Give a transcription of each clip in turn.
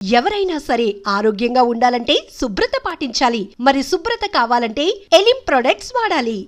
ఎవరైనా సరే ఆరోగ్యంగా ఉండాలంటే శుభ్రత పాటించాలి. మరి శుభ్రత కావాలంటే ఎలిం ప్రొడక్ట్స్ వాడాలి.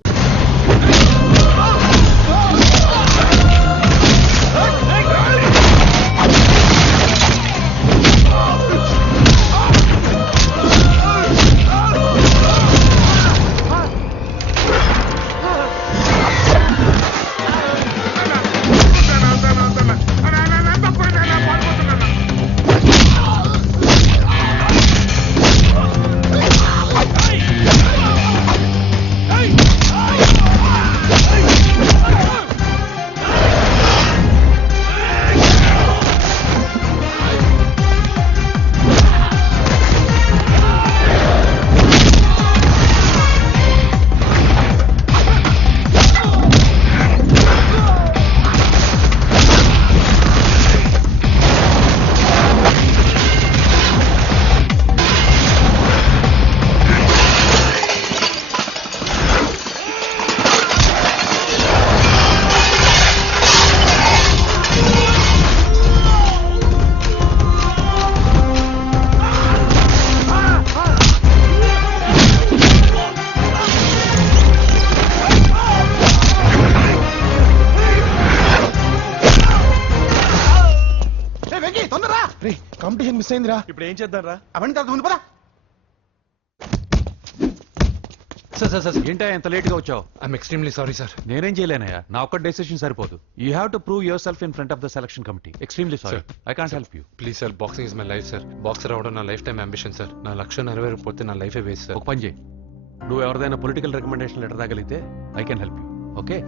కాంపిటీషన్ మిస్ అయిందిరా. ఇప్పుడు ఏం చేద్దాం రా? అవన్నీ తర్వాత ముందు పదా. సార్ ఏంటా ఎంత లేట్ గా వచ్చావు? I'm extremely sorry sir. నేనేం చేయలేనయ్యా, నా ఒక్క డెసిషన్ సరిపోదు. You have to prove your self in front of the selection committee. Extremely sorry, I can't help you. Please sir, boxing is my life sir. Boxer అవడం నా life time ambition sir. నా లక్ష్యం నెరవేరకపోతే నా లైఫే waste sir. ఒక పని చేయి, నువ్వు ఎవరిదైనా పొలిటికల్ రికమెండేషన్ లెటర్ రాగలిగితే I can help you. Okay?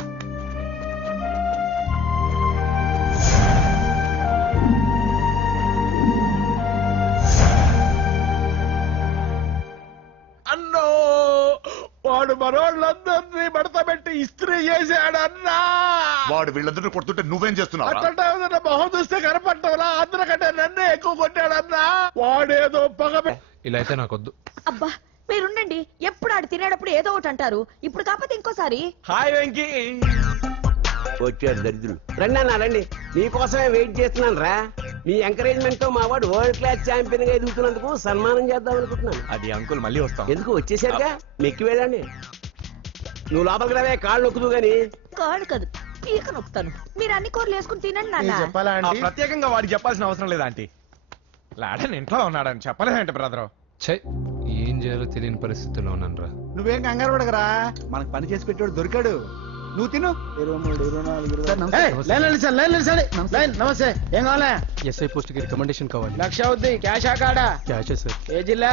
అన్నో వాడు మనోళ్ళందరినీ మడత పెట్టి ఇస్త్రీ చేశాడన్నా. వాడు వీళ్ళందరూ కొడుతుంటే నువ్వేం చేస్తున్నావు? అట్లా మొహం చూస్తే కనపట్టవులా? అందరికంటే నన్నే ఎక్కువ కొట్టాడన్నా. వాడేదో పగ. ఇలా అయితే నాకొద్దు. అబ్బా మీరుండండి, ఎప్పుడు ఆడు తినేటప్పుడు ఏదో ఒకటి అంటారు. ఇప్పుడు కాకపోతే ఇంకోసారి. హాయ్ వెంకీ. వచ్చాడు దరిద్రులు. రండి అన్న రండి, మీకోసమే వెయిట్ చేస్తున్నాను రా. మీ ఎంకరేజ్మెంట్ తో మా వాడు వరల్డ్ క్లాస్ ఛాంపియన్ గా ఎదుగుతున్నందుకు సన్మానం చేద్దాం అనుకుంటున్నాను. అది అంకుల్ మళ్ళీ వస్తాం. ఎందుకు వచ్చేసరిగా మెక్కి వెళ్ళండి. నువ్వు లోపలికి రావే, కాళ్ళు నొక్కుదు గాని. కాడు కాదు, పీక నొక్కుతాను. మీరు అన్ని కూరలు వేసుకుని తినండి నాన్న. చెప్పాలా ఆంటీ? ప్రత్యేకంగా వాడికి చెప్పాల్సిన అవసరం లేదా ఆంటీ? లాడన్ ఇంట్లో ఉన్నాడని చెప్పలేదంటే బ్రదర్. ఛై, ఏం చేయాలో తెలియని పరిస్థితుల్లో ఉన్నాను రా. నువ్వేం కంగారు పడకరా, మనకు పని చేసి పెట్టాడు దొరికాడు. నువ్వు తిను. 23, 24, నమస్తే. ఏం కావాలా? ఎస్ఐ పోస్ట్ కి రికమెండేషన్ కావాలి. 1,00,000 అవుద్ది. క్యాష్ ఆ కార్డా? Cash sir. ఏ జిల్లా?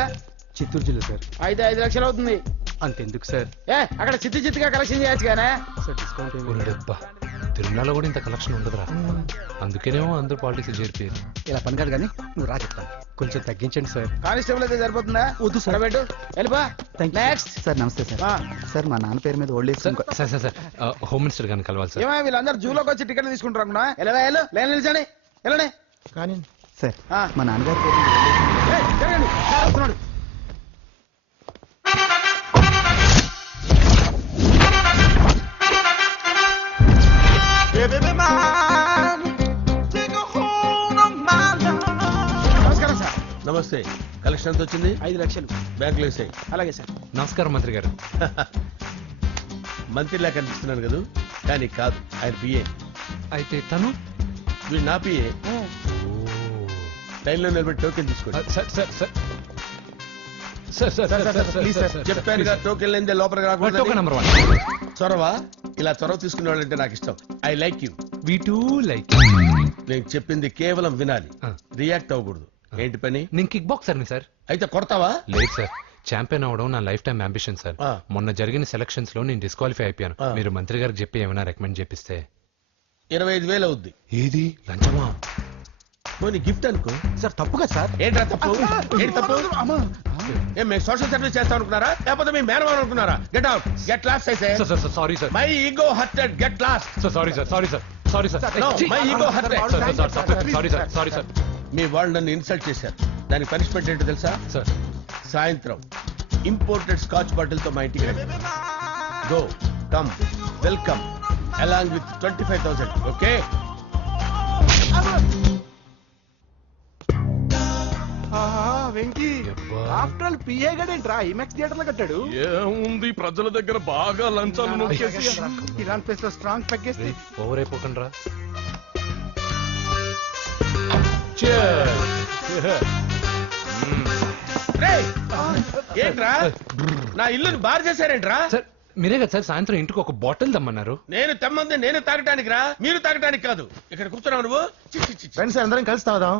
చిత్తూరు జిల్లా సార్. అయితే 5 లక్షలు అవుతుంది. అంతెందుకు సార్? అక్కడ చిత్తుగా కలెక్షన్ చేయొచ్చు కానీ సార్ డిస్కౌంట్ ఏమి? డబ్బా, తిరుమలలో కూడా ఇంత కలెక్షన్ ఉండదురా. అందుకేనేమో అందరూ పాలిటిక్స్ చేరిపోయారు. ఇలా పని కాదు కానీ నువ్వు రా చెప్తాను. కొంచెం తగ్గించండి సార్. కానిస్టేబుల్ అయితే సరిపోతుందా? వద్దు సార్. పెట్టు, వెళ్ళిపా. నెక్స్ట్. సార్ నమస్తే సార్. సార్ మా నాన్న పేరు మీద old age sir sir sir sir home minister గారిని కలవాలి సార్. ఏమో వీళ్ళందరూ జూలోకి వచ్చి టికెట్ తీసుకుంటారు అనుకున్నా. లైన్ నిలిచండి, వెళ్ళండి. కానీ సార్ ఆ. మా నాన్నగారి పేరు మీద old age ఏయ్, జరగండి. సార్ వస్తున్నాడు. నమస్కారం సార్. నమస్తే. కలెక్షన్ ఎంత వచ్చింది? 5 లక్షలు. బ్యాంకులో వేసాయి. అలాగే సార్. నమస్కారం మంత్రి గారు. మంత్రిలా కనిపిస్తున్నాను కదా, కానీ కాదు, ఆయన పిఏ. అయితే తను వీడు నా పిఏ. లైన్లో నిలబెట్టి టోకెన్ తీసుకోండి. Sir sir sir sir sir please sir. చెప్పానుగా, టోకెన్ లేదే లోపలికి టోకెన్ రాకూడదు. నెంబర్ 1. చొరవ, ఇలా చొరవ తీసుకునే వాళ్ళంటే నాకు ఇష్టం. I like you. We two like. నేను చెప్పింది కేవలం వినాలి, ఆ. రియాక్ట్ అవ్వకూడదు. ఏంటి పని? నేను కిక్ బాక్సర్ని సార్. అయితే కొడతావా? లేదు సార్, ఛాంపియన్ అవడం నా లైఫ్ టైం అంబిషన్ సార్. ఆ. మొన్న జరిగిన సెలక్షన్స్ లో నేను డిస్క్వాలిఫై అయిపోయాను. ఆ. మీరు మంత్రి గారికి చెప్పి ఏమైనా రికమెండ్ చేపిస్తే. 25,000 అవుద్ది. ఏది లంచమా? పోనీ గిఫ్ట్ అనుకో. సార్ తప్పుగా సార్. ఏంట్రా తప్పు? ఏంటి తప్పు? ఏం మేము సోషల్ సర్వీస్ చేస్తాం అనుకున్నారా, లేకపోతే మీ మేనమాన్ అనుకున్నారా? గెట్ అవుట్, గెట్ లాస్ట్ అయితే. Sir sorry sir. My ego hurted, get lost. Sir sorry sir, sorry sir, sorry sir. No, my ego hurt. Sorry sir, sorry sir. మీ వాళ్ళు నన్ను ఇన్సల్ట్ చేశారు. దానికి పనిష్మెంట్ ఏంటో తెలుసా? సార్ సాయంత్రం ఇంపోర్టెడ్ స్కాచ్ బాటిల్ తో మా ఇంటికి రండి. Go, come, welcome along with 25,000. Okay? After all PA గడేంట్రా ఇమెక్స్ థియేటర్ లో కట్టాడు. ఏముంది ప్రజల దగ్గర బాగా లంచాలు నొక్కేసి ఇరాన్ ప్లేస్ లో స్ట్రాంగ్ తగ్గేస్తే ఓవర్ అయిపోకండి రా. ఏంట్రా నా ఇల్లుని బార్ చేశారేంట్రా? సార్ మీరే కదా సార్ సాయంత్రం ఇంటికి ఒక బాటిల్ దమ్మన్నారు. నేను తెమ్మంది నేను తాగటానికి రా, మీరు తాగటానికి కాదు. ఇక్కడ కూర్చున్నావు నువ్వు. చి, చి, చి, చి. ఫ్రెండ్స్ అందరం కలిసి తాగుదాం.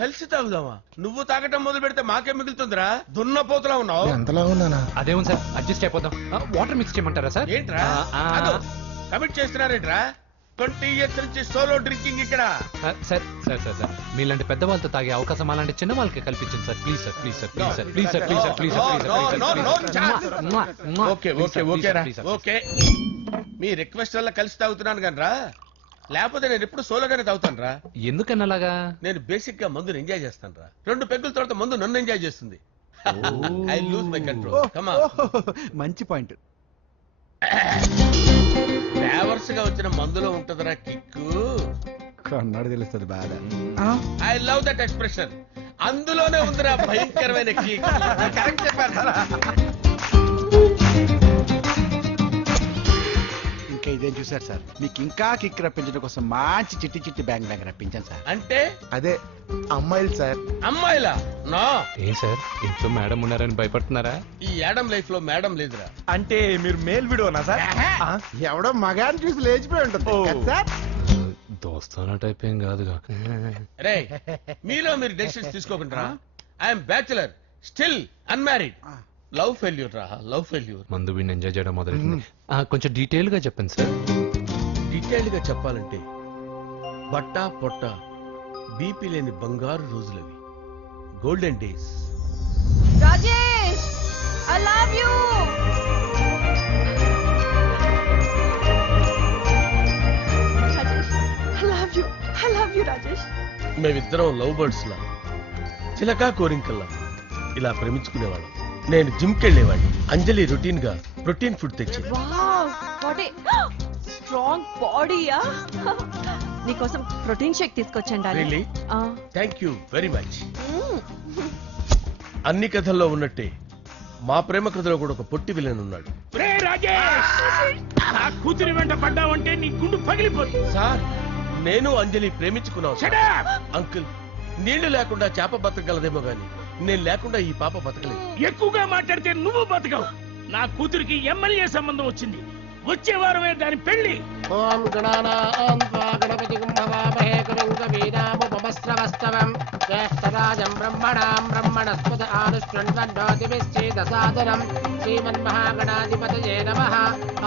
కలిసి తాగుదామా? నువ్వు తాగటం మొదలు పెడితే మాకేం మిగులుతుందిరా? దున్నపోతులా ఉన్నావు. ఎంతలా ఉన్నానా? అదేమో సార్ అడ్జస్ట్ అయిపోదాం. వాటర్ మిక్స్ చేయమంటారా సార్? ఏంట్రా కమిట్ చేస్తున్నారేంట్రా? 20 years నుంచి సోలో డ్రింకింగ్ ఇక్కడ. సార్ సార్ సార్ సార్ మీలాంటి పెద్ద వాళ్ళతో తాగే అవకాశం అలాంటి చిన్న వాళ్ళకి కల్పించండి sir. Please sir please sir please sir please sir please sir please sir okay okay okay రా ఓకే. మీ రిక్వెస్ట్ వల్ల కలిసి తాగుతున్నాను కానీ రా, లేకపోతే నేను ఎప్పుడు సోలోగానే తాగుతాను రా. ఎందుకన్నా అలాగా? నేను బేసిక్ గా మందుని ఎంజాయ్ చేస్తాను రా. 2 పెగ్గుల తర్వాత మందు నన్ను ఎంజాయ్ చేస్తుంది. I lose my control. Come on. మంచి పాయింట్. ఫ్లేవర్స్ గా వచ్చిన మందులో ఉంటదిరా కిక్కు. కన్నాడు తెలుస్తుంది బాగా. I love that expression. అందులోనే ఉందిరా భయంకరమైన కిక్. కరెక్ట్ చెప్పాను. ఇంకా ఇదేం చూసారు సార్, మీకు ఇంకా కిక్ రప్పించడం కోసం మంచి చిట్టి చిట్టి బ్యాంగ్ బ్యాంగ్ రప్పించాను సార్. అంటే అదే అమ్మాయిలు సార్. అమ్మాయిలా? నా ఏం సార్ ఇంట్లో మేడం ఉన్నారని భయపడుతున్నారా? ఈ యాడమ్ లైఫ్ లో మేడం లేదురా. అంటే మీరు మేల్ వీడియోనా సార్? ఎవడో మగాన్ని చూసి లేచిపోయి ఉంటుంది కదా సార్. దోస్తానా టైప్ ఏం కాదుగా. రే మీలో మీరు డెసిషన్స్ తీసుకోకుండా. I'm bachelor, still unmarried. Love failure రా, లవ్ ఫెయిల్యూర్. మందు వీడిని ఎంజాయ్ చేయడం మొదలైంది. కొంచెం డీటెయిల్ గా చెప్పండి సార్. డీటెయిల్డ్ గా చెప్పాలంటే బట్టా పొట్ట బీపీ లేని బంగారు రోజులవి, golden days. Rajesh I love you. I love you Rajesh. మేమిద్దరం లవ్ బర్డ్స్ లా, చిలకా కోరింకల్లా ఇలా ప్రేమించుకునేవాళ్ళం. నేను జిమ్ కెళ్ళేవాడిని. అంజలి రొటీన్ గా ప్రోటీన్ ఫుడ్ తెచ్చి. వావ్ వాట్ ఏ స్ట్రాంగ్ బాడీయా. నీకోసం ప్రోటీన్ షేక్ తీసుకొచ్చండి. Really? Thank you very much. అన్ని కథల్లో ఉన్నట్టే మా ప్రేమ కథలో కూడా ఒక పొట్టి విలన్ ఉన్నాడు. కూతురి వెంట పడ్డావంటే నీ గుండు పగిలిపోతుంది. సార్ నేను అంజలి ప్రేమించుకున్నాను. అంకుల్ నీళ్లు లేకుండా చేప బతకగలదేమో గాని నేను లేకుండా ఈ పాప బతకలేదు. ఎక్కువగా మాట్లాడితే నువ్వు బతకవు. నా కూతురికి ఎమ్మెల్యే సంబంధం వచ్చింది. వచ్చే వారమే దాని పెళ్లి. ఓం గణపతి కుంభవామహే కవిం కవీనాముపమస్రవస్తవం జ్యేష్ఠరాజం బ్రహ్మణాం బ్రహ్మణస్పద ఆనుష్ణ్వన్నోతిభిశ్చేదసాదనం శ్రీమన్మహాగణాధిపతయే నమః.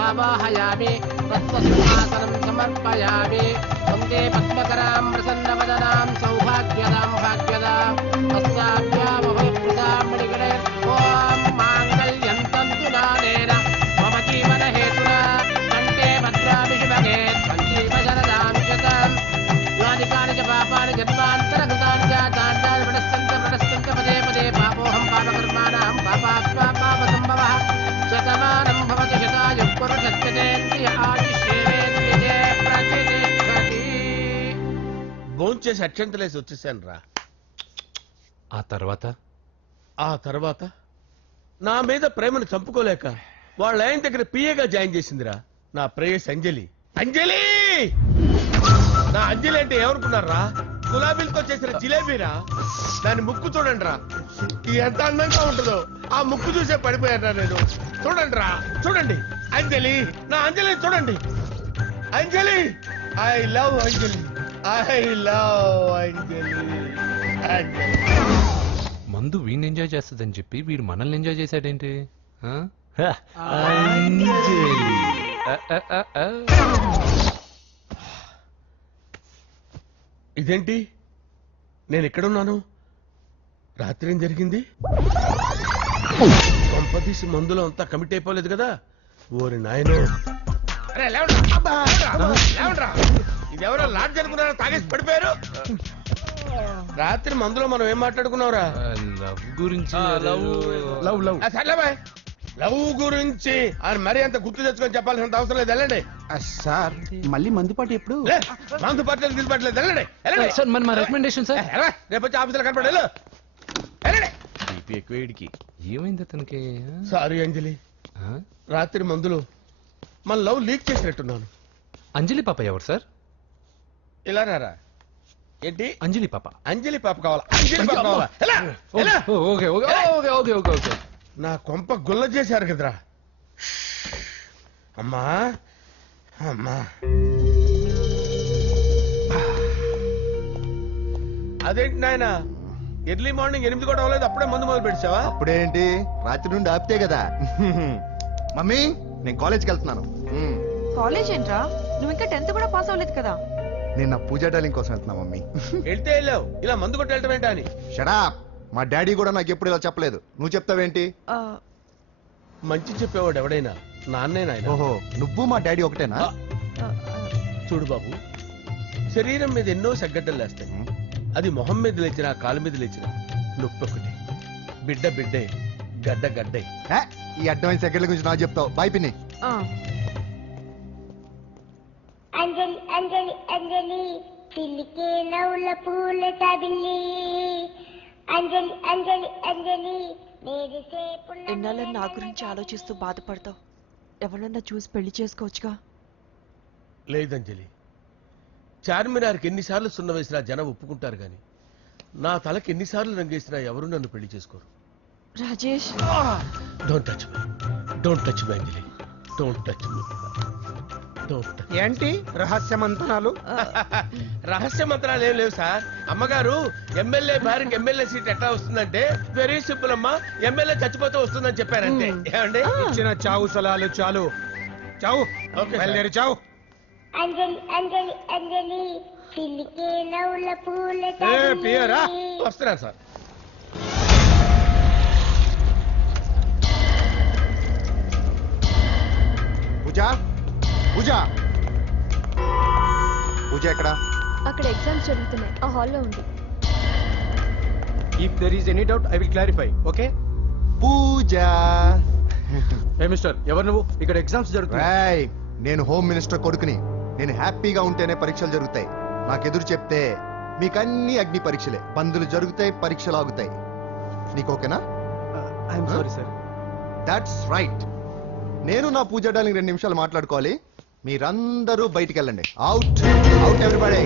ఆవాహయామి తత్వసింహాసనం సమర్పయామి. వందే పద్మకరాం ప్రసన్నవదనాం సౌభాగ్యదాం భాగ్యదాం హస్తాభ్యామభయప్రదాం మణిగణే. ఓం మాంగళ్యం తంతు నానేన మమ జీవన హేతునా కంఠే భద్రామి శుభగే సంజీవ శరదాం శతం. యాని కాని చ పాపాని జన్మాంతరకృతాని జాతాని ప్రణశ్యంత పదే పదే పాపోహం పాపకర్మాణం పాపాత్మా పాపసంభవః. శతమానం భవతి శతాయుః పురుషస్యేంద్రియ ఆయుష్యేంద్రియే ప్రతిష్టతి. భోంచేసి అక్షంతలేసి వచ్చేసాను రా. ఆ తర్వాత ఆ తర్వాత నా మీద ప్రేమను చంపుకోలేక వాళ్ళ ఆయన దగ్గర పిఏగా జాయిన్ చేసిందిరా నా ప్రేయస్ అంజలి. అంజలి నా అంజలి అంటే ఏమనుకున్నారా? గులాబీలతో చేసిన జిలేబీరా. దాని ముక్కు చూడండి రా, ఎంత అందంగా ఉంటుందో. ఆ ముక్కు చూసే పడిపోయారా నేను. చూడండి రా, చూడండి అంజలి, నా అంజలి చూడండి. Anjali I love Anjali, I love Anjali. Anjali మందు వీడిని ఎంజాయ్ చేస్తుందని చెప్పి వీడు మనల్ని ఎంజాయ్ చేశాడేంటి? ఇదేంటి నేను ఎక్కడున్నాను? రాత్రి ఏం జరిగింది? కొంపదీసి మందులో అంతా కమిట్ అయిపోలేదు కదా? ఓరి నాయనో. అరే లేవండ్రా. ఇదెవరో లాడ్జ్ అనుకున్నారా? తాగేసి పడిపోయారు. రాత్రి మందులో మనం ఏం మాట్లాడుకున్నావురా? లవ్ గురించి. లవ్ లవ్ సర్లే బాయ్, లవ్ గురించి అని మరీ అంత గుర్తు తెచ్చుకొని చెప్పాల్సినంత అవసరం లేదు. వెళ్ళండి. సార్ మళ్ళీ మందుపాటి ఎప్పుడు? మందు పట్టలేదు నిలబట్టలేదు. వెళ్ళండి వెళ్ళండి. సార్ మరి మా రికమెండేషన్ సార్. రేపు వచ్చి ఆఫీసులో కనపడి వెళ్ళు. వెళ్ళండి. బీపీ ఎక్కువ వీడికి. ఏమైంది అతనికి సారీ అంజలి, ఆ? రాత్రి మందులో మన లవ్ లీక్ చేసినట్టున్నాను. అంజలి పాప ఎవరు సార్? ఇలా రారా. ఏంటి అంజలి పాప. అంజలి పాప కావాలా? అంజలి పాప కావాలా? ఎలా? ఎలా? Okay okay okay okay okay okay. నా కొంప గుల్ల చేశారు కదరా. అమ్మా అమ్మా, అదేంటి నాయన ఎర్లీ మార్నింగ్ 8 కూడా అవ్వలేదు, అప్పుడే మందు మొదలు పెట్టావా? అప్పుడేంటి, రాత్రి నుండి ఆపితే కదా. మమ్మీ నేను కాలేజ్కి వెళ్తున్నాను. కాలేజ్ ఏంట్రా, నువ్వు ఇంకా 10th కూడా పాస్ అవ్వలేదు కదా. నేను నా పూజా డాలింగ్ కోసం వెళ్తున్నా మమ్మీ. వెళ్తే వెళ్ళావు, ఇలా మందు కొట్టి వెళ్ళటం ఏంటా అని. షడా, మా డాడీ కూడా నాకు ఎప్పుడు ఇలా చెప్పలేదు, నువ్వు చెప్తావేంటి? ఆ, మంచి చెప్పేవాడు ఎవడైనా నాన్నే నాయన. ఓహో, నువ్వు మా డాడీ ఒకటేనా? ఆ, చూడు బాబు, శరీరం మీద ఎన్నో సగ్గడ్డలు లేస్తాయి. అది మొహం మీద లేచినా కాలు మీద లేచినా నొప్పి ఒకటి. బిడ్డ బిడ్డే, గడ్డ గడ్డే. ఏ, ఈ అడ్వాన్స్ సెకండ్ల గురించి నాకు చెప్తావు. బాయ్ పిన్ని. ఆ. అంజలి అంజలి అంజలి పిల్లికే నవ్వుల పూల తబిల్లి అంజలి అంజలి అంజలి ఎన్నాళ్ళని నా గురించి ఆలోచిస్తూ బాధపడతావు. ఎవరన్నా చూసి పెళ్లి చేసుకోవచ్చుగా. లేదంజలి, చార్మినార్కి ఎన్నిసార్లు సున్న వేసినా జనం ఒప్పుకుంటారు గాని నా తలకి ఎన్నిసార్లు రంగేసినా ఎవరు నన్ను పెళ్లి చేసుకోరు. Rajesh, don't touch me, don't touch me Anjali, don't touch me, don't touch. ఏంటి రహస్య మంతనాలు? రహస్య మంత్రాలు ఏం లేవు సార్. అమ్మగారు ఎమ్మెల్యే భార్యకి ఎమ్మెల్యే సీట్ ఎట్లా వస్తుందంటే వెరీ సింపుల్ అమ్మా, ఎమ్మెల్యే చచ్చిపోతే వస్తుందని చెప్పారంటే. ఏమండి, ఇచ్చిన చావు సలాలు చాలు. చావు, ఓకే సార్. బయలుదేరి చావు. అంజలి అంజలి అంజలి పిల్లికే నవ్వుల పూల పియరా వస్తున్నాను సార్. పూజ, పూజ, పూజ ఎక్కడ? అక్కడ ఎగ్జామ్స్ జరుగుతున్నాయి, ఆ హాల్లో ఉంది. If there is any doubt I will clarify. Okay Pooja. ఏ మిస్టర్, ఎవరు నువ్వు? ఇక్కడ ఎగ్జామ్స్ జరుగుతున్నాయి. రాయ్, నేను హోమ్ మినిస్టర్ కొడుకుని. నేను హ్యాపీగా ఉంటేనే పరీక్షలు జరుగుతాయి. నాకెదురు చెప్తే మీకన్నీ అగ్ని పరీక్షలే. బందులు జరుగుతాయి, పరీక్షలు ఆగుతాయి. నీకు ఓకేనా? I'm sorry sir. That's right. నేను నా పూజ డాలింగ్ 2 నిమిషాలు మాట్లాడుకోవాలి. మీరందరూ బయటికి వెళ్ళండి. Out out everybody.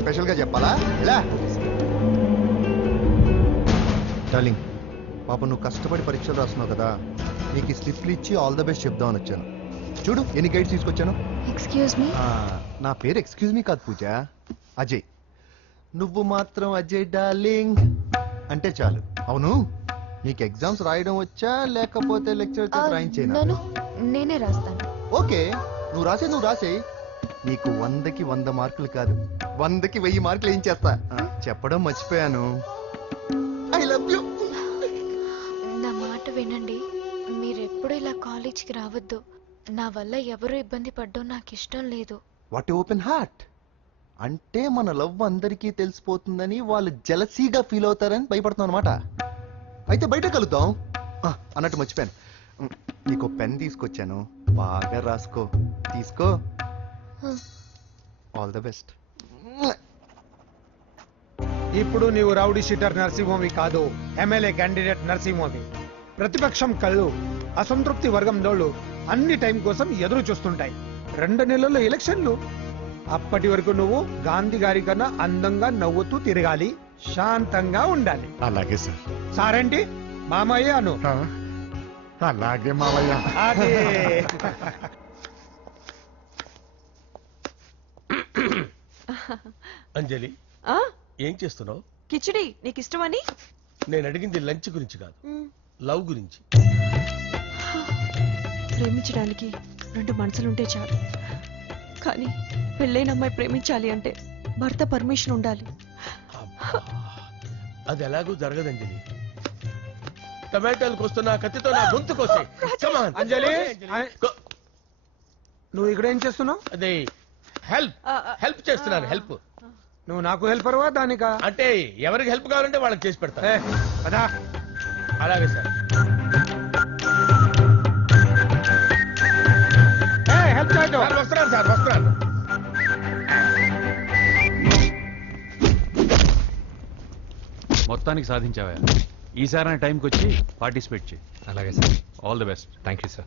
స్పెషల్ గా చెప్పాలా? ఇలా డార్లింగ్, పాప నువ్వు కష్టపడి పరీక్షలు రాస్తున్నావు కదా, నీకు ఈ స్లిప్లు ఇచ్చి ఆల్ ద బెస్ట్ చెప్దామని వచ్చాను. చూడు ఎన్ని గైడ్స్ తీసుకొచ్చాను. Excuse me. నా పేరు ఎక్స్క్యూజ్ మీ కాదు పూజ, అజయ్. నువ్వు మాత్రం అజయ్ డార్లింగ్ అంటే చాలు. అవును, నీకు ఎగ్జామ్స్ రాయడం వచ్చా లేకపోతే లెక్చర్ రాయించేనా? నేనే రాస్తాను. ఓకే, నువ్వు రాసే. నీకు 100కి 100 మార్కులు కాదు, 100కి 1000 మార్కులు ఏం చేస్తా. చెప్పడం మర్చిపోయాను, ఐ లవ్ యూ. నా మాట వినండి, మీరెప్పుడు ఇలా కాలేజ్కి రావద్దు. నా వల్ల ఎవరు ఇబ్బంది పడ్డం నాకు ఇష్టం లేదు. What open heart. అంటే మన లవ్ అందరికీ తెలిసిపోతుందని వాళ్ళు జలసీగా ఫీల్ అవుతారని భయపడుతున్నాను అనమాట. అయితే బయట కలుద్దాం. అన్నట్టు మర్చిపోయాను, నీకు పెన్ తీసుకొచ్చాను, బాగా రాసుకో. తీసుకో. All the best. ఇప్పుడు నీవు రౌడీ షీటర్ నరసింహవి కాదు, ఎమ్మెల్యే క్యాండిడేట్ నరసింహవి. ప్రతిపక్షం కళ్ళు, అసంతృప్తి వర్గం డోళ్ళు అన్ని టైం కోసం ఎదురు చూస్తుంటాయి. 2 నెలల్లో ఎలక్షన్లు. అప్పటి వరకు నువ్వు గాంధీ గారి కన్నా అందంగా నవ్వుతూ తిరగాలి, శాంతంగా ఉండాలి. అలాగే సార్. సారేంటి మామయ్య అను. అలాగే మావయ్య. అదే. అంజలి, ఏం చేస్తున్నావు? కిచిడి నీకు ఇష్టమని. నేను అడిగింది లంచ్ గురించి కాదు, లవ్ గురించి. ప్రేమించడానికి 2 మనసులుంటే చాలు, కానీ పెళ్ళైన అమ్మాయి ప్రేమించాలి అంటే భర్త పర్మిషన్ ఉండాలి. అబ్బా, అది ఎలాగూ జరగదంజలి. టమాటాలకు వస్తున్న కత్తితో నా గొంతు కోసే. Come on. Anjali, Go. నువ్వు ఇక్కడ ఏం చేస్తున్నావు? అదే హెల్ప్ చేస్తున్నాను. హెల్ప్ నువ్వు నాకు హెల్పర్వా దానికా? అంటే ఎవరికి హెల్ప్ కావాలంటే వాళ్ళకి చేసి పెడతా. పదా. అలాగే సార్. హెల్ప్ చేయటం. వస్తున్నాను సార్, వస్తున్నాను. మొత్తానికి సాధించావా? ఈసారి టైంకి వచ్చి పార్టిసిపేట్ చేయి. అలాగే sir. All the best. Thank you sir.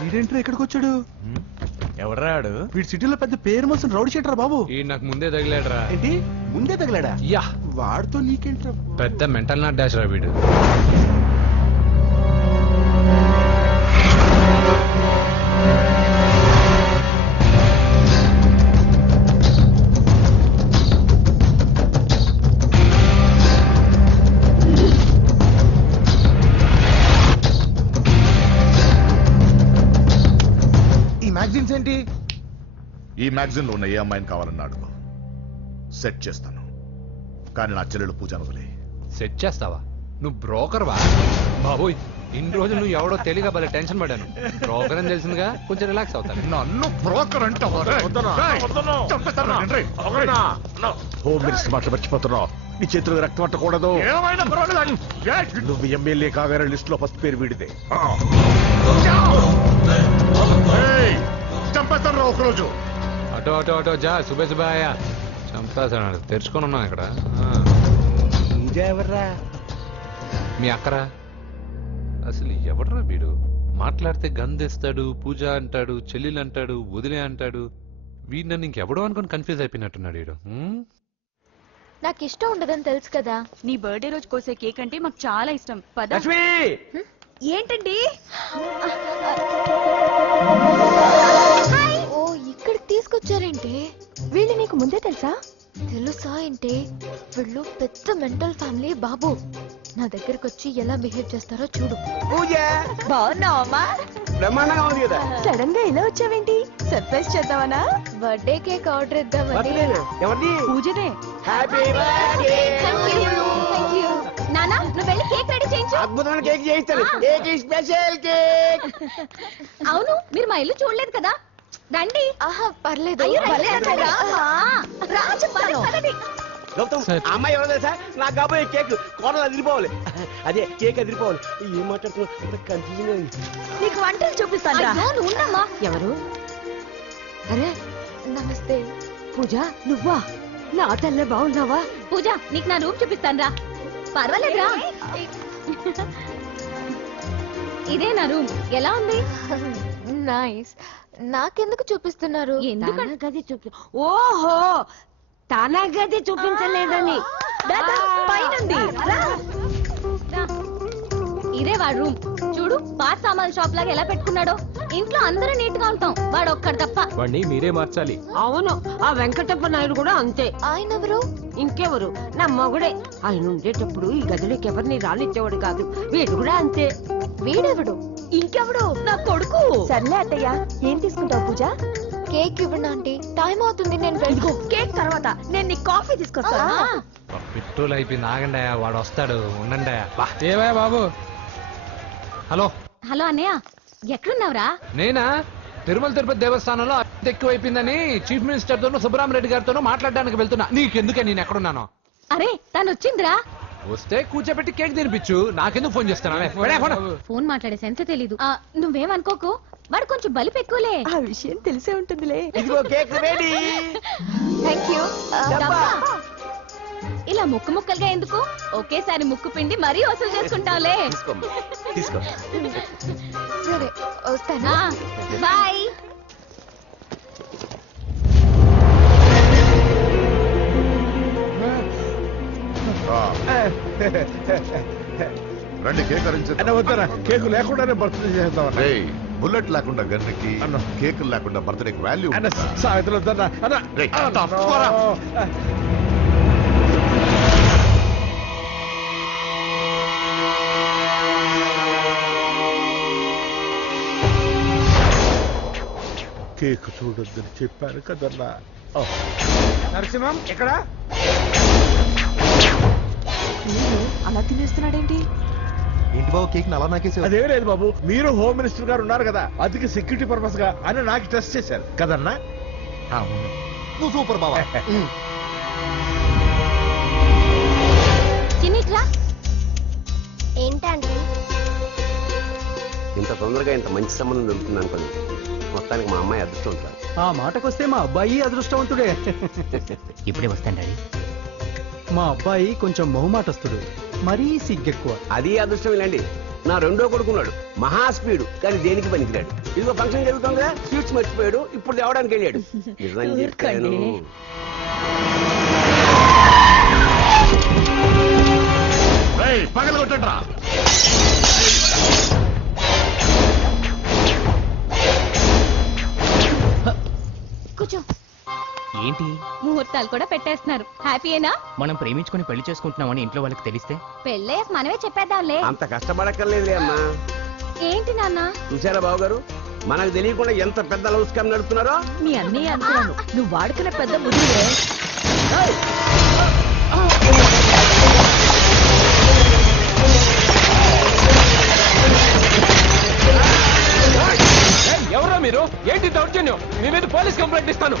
వీడేంట్రా ఇక్కడికి వచ్చాడు? ఎవడ్రాడు? వీడి సిటీలో పెద్ద పేరు మోసిన రౌడీ షీటరా బాబు. ఈ నాకు ముందే తగిలాడరా. ఏంటి ముందే తగిలాడా? యా, వాడితో నీకేంట్రా? పెద్ద మెంటల్ నాట్ డాష్ రా వీడు. ఏంటి? ఈ మ్యాగజైన్ లో ఉన్న ఏ అమ్మాయిని కావాలన్నాడు సెట్ చేస్తాను, కానీ నా చెల్లెలు పూజ వదిలే. సెట్ చేస్తావా? నువ్వు బ్రోకర్ వా బాబోయ్? ఇన్ని రోజులు నువ్వు ఎవడో తెలియక భలే టెన్షన్ పడ్డాను. బ్రోకర్ అని తెలిసిందిగా కొంచెం రిలాక్స్ అవుతాను. నన్ను బ్రోకర్ అంటావా? హోమ్ మినిస్టర్ మాటలు మర్చిపోతున్నావు. నీ చేతులకు రక్తం పట్టకూడదు. నువ్వు ఎమ్మెల్యే కాగానే లిస్ట్ లో ఫస్ట్ పేరు వీడితే చంపేస్తాను రా ఒకరోజు. అటో అటో అటో జా సుబే సుబాయా చంపేస్తాడు. తెరుచుకొని ఉన్నాం ఇక్కడ. ఎవర్రా? మీ అక్కరా? అసలు ఎవడరా వీడు? మాట్లాడితే గంధేస్తాడు, పూజ అంటాడు, చెల్లెలు అంటాడు, వదిలే అంటాడు. వీడు నన్ను ఇంకెవడో అనుకుని కన్ఫ్యూజ్ అయిపోయినట్టున్నాడు వీడు. నాకు ఇష్టం ఉండదని తెలుసు కదా. నీ బర్త్డే రోజు కోసే కేక్ అంటే మాకు చాలా ఇష్టం. పద. ఏంటండి? ఓ, ఇక్కడికి తీసుకొచ్చారేంటి? వీళ్ళు నీకు ముందే తెలుసా? తెలుసా ఏంటి? వీళ్ళు పెద్ద మెంటల్ ఫ్యామిలీ బాబు. నా దగ్గరకు వచ్చి ఎలా బిహేవ్ చేస్తారో చూడు. బాగున్నావమ్మా? బ్రహ్మాండంగా ఉంది కదా. సడన్ గా ఇలా వచ్చావేంటి? సర్ప్రైజ్ చేద్దామనా? బర్త్డే కేక్ ఆర్డర్ ఇద్దామని. ఎవరిది? పూజనే. Happy birthday. Thank you. నానా, నువ్వు వెళ్ళి కేక్ రెడీ చేయించు. అద్భుతమైన కేక్ చేయిస్తాను. Cake special cake. అవును, మీరు మా ఇల్లు చూడలేదు కదా. రండి. ఆహా, పర్లేదు. గౌతమ్, అమ్మాయి ఎవరో తెలుసా? నాకు కాబోయే కేక్ కోడలు అదిరిపోవాలి. అదే కేక్ అదిరిపోవాలి. ఏం మాట్లాడుతున్నావు? కన్ఫ్యూజన్. నీకు వంటలు చూపిస్తాను. ఎవరు? అరే నమస్తే. పూజ, నువ్వా? నా తల్లే బాగున్నావా? పూజ, నీకు నా రూమ్ చూపిస్తాను రా. పర్వాలేదురా. ఇదే నా రూమ్. ఎలా ఉంది? నైస్. నాకెందుకు చూపిస్తున్నారు? గది చూపి. ఓహో, తన గది చూపించలేదని. పైనుంది. ఇదే వాడు రూమ్. చూడు, పాత సామాన్ షాప్ లాగా ఎలా పెట్టుకున్నాడో. ఇంట్లో అందరూ నీట్ గా ఉంటాం, వాడు ఒక్కడు తప్ప. వాడిని మీరే మార్చాలి. అవును, ఆ వెంకటప్ప నాయుడు కూడా అంతే. ఆయన ఎవరు? ఇంకెవరు? నా మొగుడే. ఆయన ఉండేటప్పుడు ఈ గదిలోకి ఎవరిని రానిచ్చేవాడు కాదు. వీడు కూడా అంతే. వీడెవడు? ఇంకెవడు? నా కొడుకు. సర్లే అత్తయ్య, ఏం తీసుకుంటావు పూజ? కేక్ ఇవ్వండి ఆంటీ, టైం అవుతుంది. నేను వెళ్ళి కేక్ తర్వాత నేను నీ కాఫీ తీసుకొస్తాను. పెట్రోల్ అయిపోయింది. ఆగండి, వాడు వస్తాడు. ఉండండి. ఏవా బాబు? హలో హలో అన్నయ్య, ఎక్కడున్నావురా? నేనా? తిరుమల తిరుపతి దేవస్థానంలో అత్యంత ఎక్కువైపోయిందని చీఫ్ మినిస్టర్ తోనూ సుబ్బరామరెడ్డి గారితోనూ మాట్లాడడానికి వెళ్తున్నా. నీకెందుకే నేను ఎక్కడున్నాను? అరే, తను వచ్చిందిరా. వస్తే కూర్చోబెట్టి కేక్ తినిపించు. నాకెందుకు ఫోన్ చేస్తున్నావే? ఫోన్ మాట్లాడే సెన్స్ తెలీదు. నువ్వేమనుకోకు, వాడు కొంచెం బలిపు ఎక్కువలే. ఆ విషయం తెలిసే ఉంటుందిలే. ఇదిగో కేక్ రెడీ. Thank you. ఇలా ముక్కు ముక్కలుగా ఎందుకు? ఒకేసారి ముక్కు పిండి మరీ వసూలు చేసుకుంటావులే. తీసుకో. సరే, వస్తానా? బాయ్. రండి కేక్ వద్దరా, కేక్ లేకుండానే బర్త్డే చేద్దాం. బుల్లెట్ లేకుండా గన్నుకి, కేక్ లేకుండా బర్త్డేకి వాల్యూ. సాయంత్రం వద్దన్నా. కేక్ చూడొద్దని చెప్పాను కదన్నా. నరసింహం ఎక్కడ? అలా తినేస్తున్నాడేంటి? ఏంటి బాబు కేక్ అలా నాకేసావు? అదేం లేదు బాబు, మీరు హోమ్ మినిస్టర్ గారు ఉన్నారు కదా, అందుకే సెక్యూరిటీ పర్పస్ గా అని నాకు టెస్ట్ చేశారు కదన్నా. నువ్వు సూపర్ బాబా. చిన్నిట్రా. ఏంటండి? తొందరగా ఇంత మంచి సంబంధం దొరుకుతుంది అనుకోండి. మొత్తానికి మా అమ్మాయి అదృష్టవంతురాలు. ఆ మాటకొస్తే మా అబ్బాయి అదృష్టవంతుడే. ఇప్పుడే వస్తాను డాడీ. మా అబ్బాయి కొంచెం మొహమాటస్తుడు, మరీ సిగ్గెక్కువ. అది అదృష్టం ఇలాండి. నా రెండో కొడుకున్నాడు, మహా స్పీడు, కానీ దేనికి పనికిరాడు. ఇదిగో ఫంక్షన్ జరుగుతుందిగా, స్వీట్స్ మర్చిపోయాడు, ఇప్పుడు తేవడానికి వెళ్ళాడు. నిజం చెప్పాను. పగల కొట్టండ్రా. కూర్చో. ఏంటి ముహూర్తాలు కూడా పెట్టేస్తున్నారు. హ్యాపీయేనా? మనం ప్రేమించుకుని పెళ్లి చేసుకుంటున్నామని ఇంట్లో వాళ్ళకి తెలిస్తే పెళ్ళే మనమే చెప్పేద్దాంలే. అంత కష్టపడక్కర్లేదులే అమ్మా. ఏంటి నాన్న? చూసారా బాబు గారు, మనకు తెలియకుండా ఎంత పెద్ద లవ్ స్కామ్ నడుపుతున్నారో. మీ అన్నయ్య అనుకున్నాను, నువ్వు వాడుకునే పెద్ద ముద్దులే. ఎవరా మీరు? ఏంటి దౌర్జన్యం? మీ మీద పోలీస్ కంప్లైంట్ ఇస్తాను.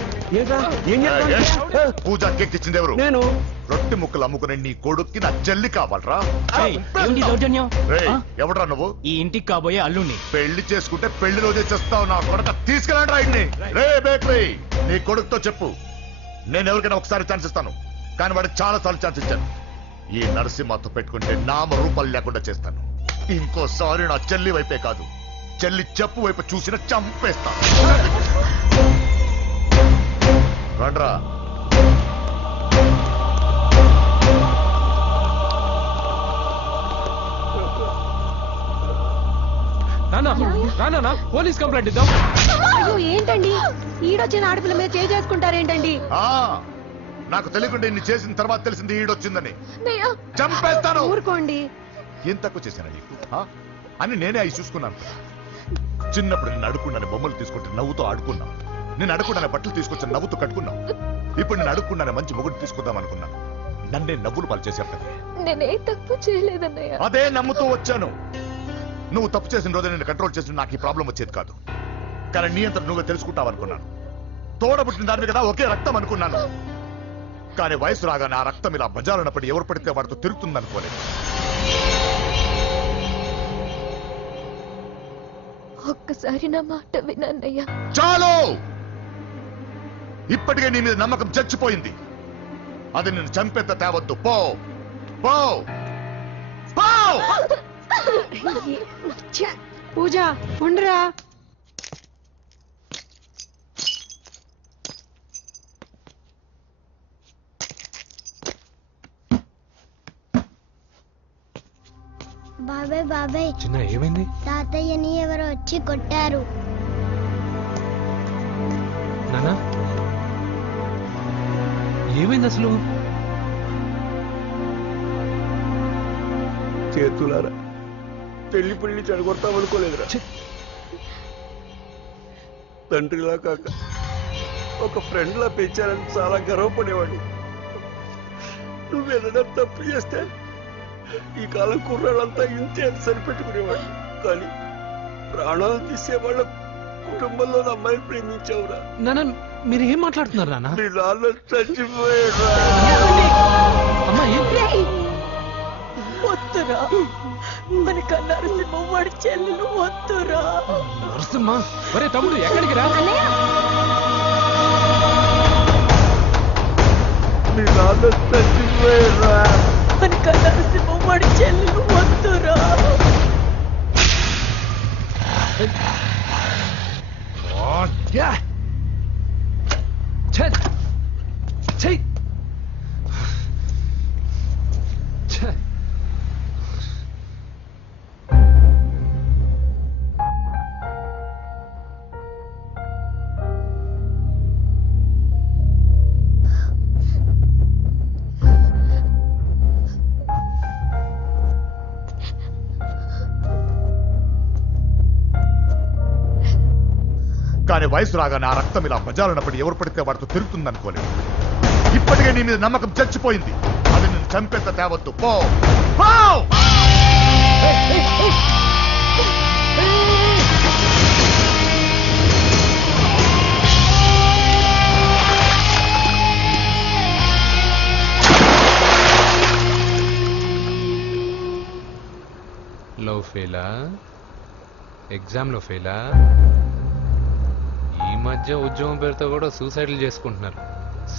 పూజ కేక్ ఇచ్చింది ఎవరు? నేను. రొట్టె ముక్కలు అమ్ముకునే నీ కొడుక్కి నా చెల్లి కావాలరా? దౌర్జన్యం? ఎవడరా నువ్వు? ఈ ఇంటికి కాబోయే అల్లుణ్ణి. పెళ్లి చేసుకుంటే పెళ్లి రోజే చేస్తావు నా కొడుక. తీసుకెళ్ళండి రాయిని. రే బేకరీ, నీ కొడుకుతో చెప్పు, నేను ఎవరికైనా ఒకసారి ఛాన్స్ ఇస్తాను, కానీ వాడికి చాలా సార్లు ఛాన్స్ ఇచ్చాను. ఈ నరసింహతో పెట్టుకుంటే నామ రూపాలు లేకుండా చేస్తాను. ఇంకోసారి నా చెల్లి వైపే కాదు, చెల్లి చెప్పు వైపు చూసిన చంపేస్తా. రండ్రా. పోలీస్ కంప్లైంట్ ఇద్దాం. అయ్యో ఏంటండి, ఈడొచ్చిన ఆడపిల్ల మీద చేసుకుంటారేంటండి? నాకు తెలియకుండా ఇన్ని చేసిన తర్వాత తెలిసింది ఈడొచ్చిందని. చంపేస్తాను. ఊరుకోండి. ఏం తక్కువ చేశాను నీకు అని నేనే అవి చూసుకున్నాను. చిన్నప్పుడు నేను అడుక్కున్నాను బొమ్మలు తీసుకుంటే నవ్వుతో ఆడుకున్నాం. నేను అడుక్కున్నాను బట్టలు తీసుకొచ్చి నవ్వుతూ కట్టుకున్నాం. ఇప్పుడు నేను అడుక్కున్నాను మంచి మొగుడు తీసుకుందాం అనుకున్నాను. నన్నే నవ్వులు పాలు చేశారు కదా. నేనే తప్పు చేయలేదన్నయ్య. అదే నమ్ముతూ వచ్చాను. నువ్వు తప్పు చేసిన రోజు నేను కంట్రోల్ చేసిన నాకు ఈ ప్రాబ్లం వచ్చేది కాదు. కానీ నీ అంతా నువ్వే తెలుసుకుంటావు అనుకున్నాను. తోడబుట్టిన దాని కదా ఒకే రక్తం అనుకున్నాను. కానీ వయసు రాగానే ఆ రక్తం ఇలా బజారునప్పుడు ఎవరు పడితే వాడితో తిరుగుతుంది అనుకోలేదు. ఒక్కసారి నా మాట వినన్నయ్య. చాలు, ఇప్పటికే నీ మీద నమ్మకం చచ్చిపోయింది. అది నిన్ను చంపేత తేవద్దు. పో పో పో. పూజ ఉండరా. బాబాయ్ బాబాయ్, చిన్న ఏమైంది? తాతయ్యని ఎవరో వచ్చి కొట్టారు. నానా ఏమైంది అసలు? చేతులారా పెళ్లి పెళ్లి చెడగొడతామనుకోలేదురా. తండ్రిలా కాక ఒక ఫ్రెండ్ లా పెంచాలని చాలా గర్వపడేవాడు. నువ్వేదైనా తప్పు చేస్తే ఈ కాలం కుర్రాళ్ళంతా ఇంతే అని సరిపెట్టుకునేవాడు. కానీ ప్రాణాలు తీసేవాళ్ళ కుటుంబంలో అమ్మాయిని ప్రేమించావురా. నాన్న మీరు ఏం మాట్లాడుతున్నారు నాన్న? నీ నాన్న చచ్చిపోయాడు. వద్దురా, మన నరసింహ వాడి చెల్లెలు వద్దురా. నరసింహ ఒరే తమ్ముడు ఎక్కడికి రా. నీ నాన్న చచ్చిపోయాడు. మన నరసింహ వాడి చెల్లెలు వద్దురా. కానీ వయసు రాగానే ఆ రక్తం ఇలా బజారునప్పుడు ఎవరు పడితే వాడితో తిరుగుతుంది అనుకోలేదు. ఇప్పటికే నీ మీద నమ్మకం చచ్చిపోయింది. అది నిన్ను చంపేత తేవద్దు. పో పో. లవ్ ఫెయిలా? ఎగ్జామ్లో ఫెయిలా? ఈ మధ్య ఉద్యోగం పేరుతో కూడా సూసైడ్లు చేసుకుంటున్నారు.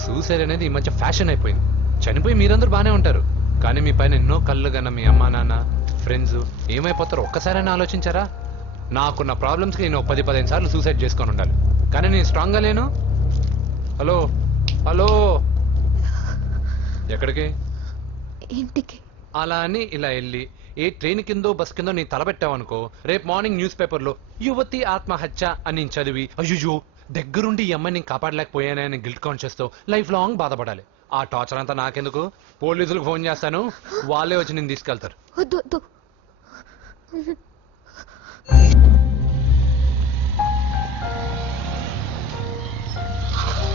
సూసైడ్ అనేది ఈ మధ్య ఫ్యాషన్ అయిపోయింది. చనిపోయి మీరందరూ బాగానే ఉంటారు, కానీ మీ పైన ఎన్నో కళ్ళు కన్నా మీ అమ్మా నాన్న ఫ్రెండ్స్ ఏమైపోతారో ఒక్కసారైనా ఆలోచించారా? నాకున్న ప్రాబ్లమ్స్కి నేను 10-15 సార్లు సూసైడ్ చేసుకొని ఉండాలి, కానీ నేను స్ట్రాంగ్గా లేను. హలో హలో, ఎక్కడికి? ఇంటికి. అలా అని ఇలా వెళ్ళి ఏ ట్రైన్ కిందో బస్ కిందో నీ తలబెట్టావనుకో, రేపు మార్నింగ్ న్యూస్ పేపర్లో యువతి ఆత్మహత్య అని నేను చదివి అయ్యో దగ్గరుండి ఈ అమ్మాయిని నేను కాపాడలేకపోయానని గిల్ట్ కాన్షియస్ తో లైఫ్ లాంగ్ బాధపడాలి. ఆ టార్చర్ అంతా నాకెందుకు? పోలీసులకు ఫోన్ చేస్తాను, వాళ్ళే వచ్చి నేను తీసుకెళ్తారు.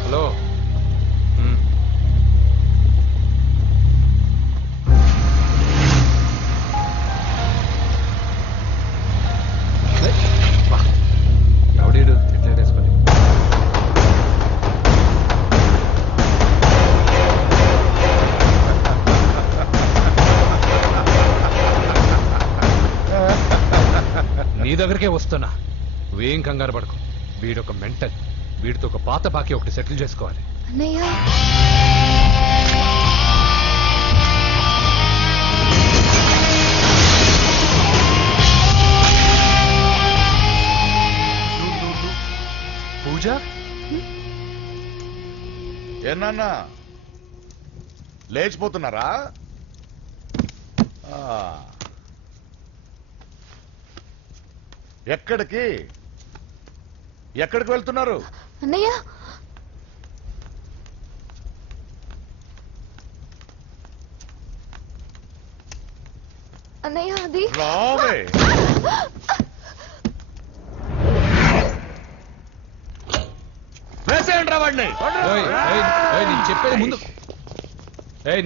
హలో, ఎవడీడు ఇట్లా వేసుకొని నీ దగ్గరికే వస్తున్నా. నువ్వేం కంగారు పడకు. వీడొక మెంటల్. వీడితో ఒక పాత బాకీ ఒకటి సెటిల్ చేసుకోవాలి. పూజ, ఏనా లేచిపోతున్నారా? ఎక్కడికి ఎక్కడికి వెళ్తున్నారు? అన్నయ్య, అన్నయ్య అది రావే. వేసేయండి రా వాడిని.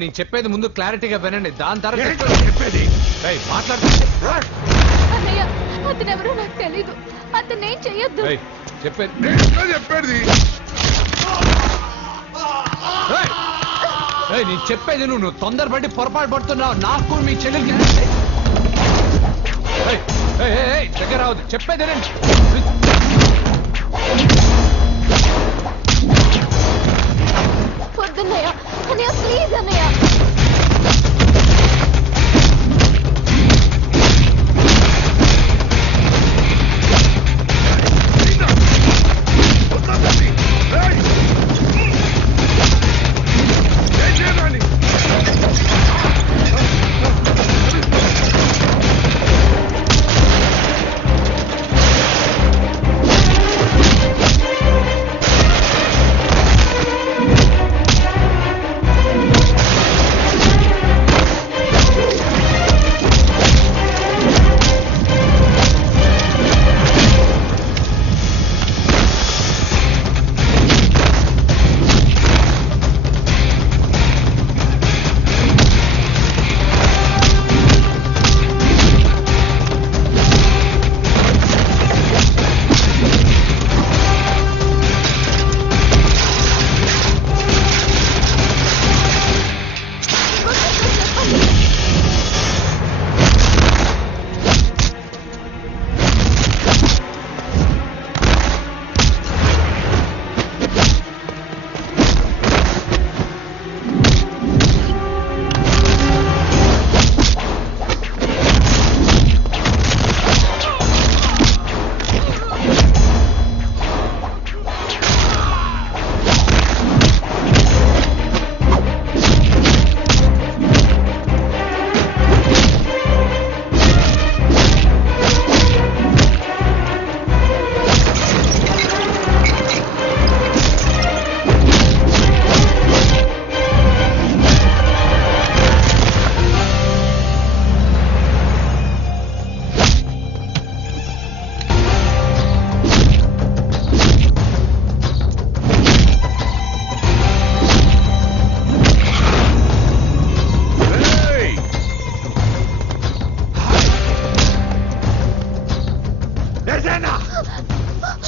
నేను చెప్పేది ముందు క్లారిటీగా వినండి, దాని తర్వాత చెప్పేది మాట్లాడుతుంది. అన్నయ్య, అతనెవరో నాకు తెలీదు. అతనేం చెయ్యొద్దు. చెప్పేది నేను చెప్పేది నువ్వు తొందరపడి పొరపాటు పడుతున్నావు. నాకు మీ చెల్లెలకి దగ్గర రావద్దు. చెప్పేది వద్దన్నయ్య. అన్నయ్య ప్లీజ్ అన్నయ్య.